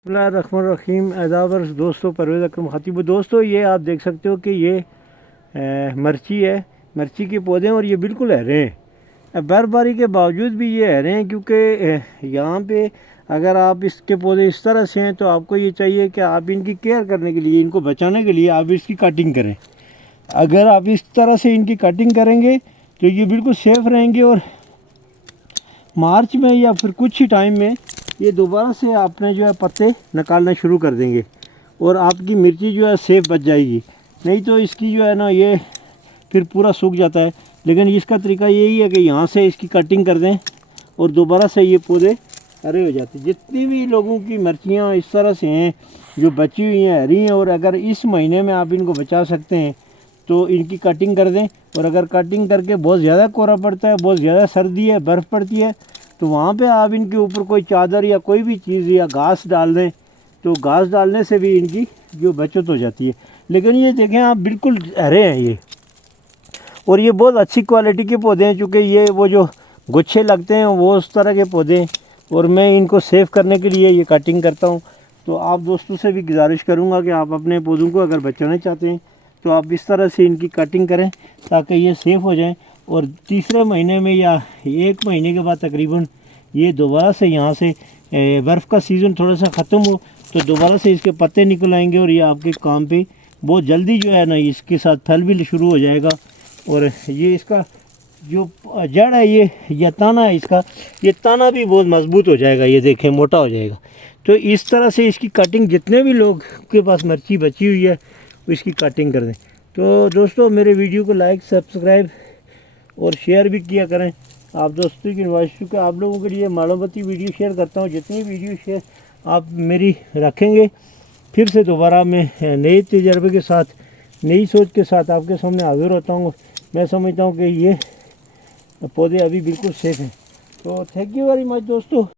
बिस्मिल्लाहिर्रहमानिर्रहीम। एदावर्स दोस्तों, परवेज़ अकरम खतीब। दोस्तों, ये आप देख सकते हो कि ये मिर्ची है, मिर्ची के पौधे हैं और ये बिल्कुल हरे हैं। बर्फबारी के बावजूद भी ये हरे हैं, क्योंकि यहाँ पे अगर आप इसके पौधे इस तरह से हैं तो आपको ये चाहिए कि आप इनकी केयर करने के लिए, इनको बचाने के लिए आप इसकी कटिंग करें। अगर आप इस तरह से इनकी कटिंग करेंगे तो ये बिल्कुल सेफ़ रहेंगे और मार्च में या फिर कुछ ही टाइम में ये दोबारा से आपने जो है पत्ते निकालना शुरू कर देंगे और आपकी मिर्ची जो है सेफ बच जाएगी। नहीं तो इसकी जो है ना, ये फिर पूरा सूख जाता है। लेकिन इसका तरीका यही है कि यहाँ से इसकी कटिंग कर दें और दोबारा से ये पौधे हरे हो जाते हैं। जितनी भी लोगों की मिर्चियाँ इस तरह से हैं जो बची हुई हैं, हरी हैं, और अगर इस महीने में आप इनको बचा सकते हैं तो इनकी कटिंग कर दें। और अगर कटिंग करके बहुत ज़्यादा कोहरा पड़ता है, बहुत ज़्यादा सर्दी है, बर्फ़ पड़ती है, तो वहाँ पे आप इनके ऊपर कोई चादर या कोई भी चीज़ या घास डाल दें, तो घास डालने से भी इनकी जो बचत हो जाती है। लेकिन ये देखें आप, बिल्कुल हरे हैं ये, और ये बहुत अच्छी क्वालिटी के पौधे हैं, चूँकि ये वो जो गुच्छे लगते हैं वो उस तरह के पौधे हैं, और मैं इनको सेव करने के लिए ये कटिंग करता हूँ। तो आप दोस्तों से भी गुजारिश करूँगा कि आप अपने पौधों को अगर बचाना चाहते हैं तो आप इस तरह से इनकी कटिंग करें ताकि ये सेफ़ हो जाएं। और तीसरे महीने में या एक महीने के बाद तकरीबन ये दोबारा से यहाँ से बर्फ़ का सीज़न थोड़ा सा ख़त्म हो तो दोबारा से इसके पत्ते निकल आएंगे और ये आपके काम पे बहुत जल्दी जो है ना, इसके साथ फल भी शुरू हो जाएगा। और ये इसका जो जड़ है, ये तना है इसका, ये तना भी बहुत मज़बूत हो जाएगा, ये देखें मोटा हो जाएगा। तो इस तरह से इसकी कटिंग, जितने भी लोग के पास मिर्ची बची हुई है इसकी कटिंग कर दें। तो दोस्तों, मेरे वीडियो को लाइक, सब्सक्राइब और शेयर भी किया करें। आप दोस्तों की नुमाइश के आप लोगों के लिए मालूमाती वीडियो शेयर करता हूँ। जितनी वीडियो शेयर आप मेरी रखेंगे, फिर से दोबारा मैं नए तजर्बे के साथ, नई सोच के साथ आपके सामने हाजिर होता हूँ। मैं समझता हूँ कि ये पौधे अभी बिल्कुल सेफ़ हैं। तो थैंक यू वेरी मच दोस्तों।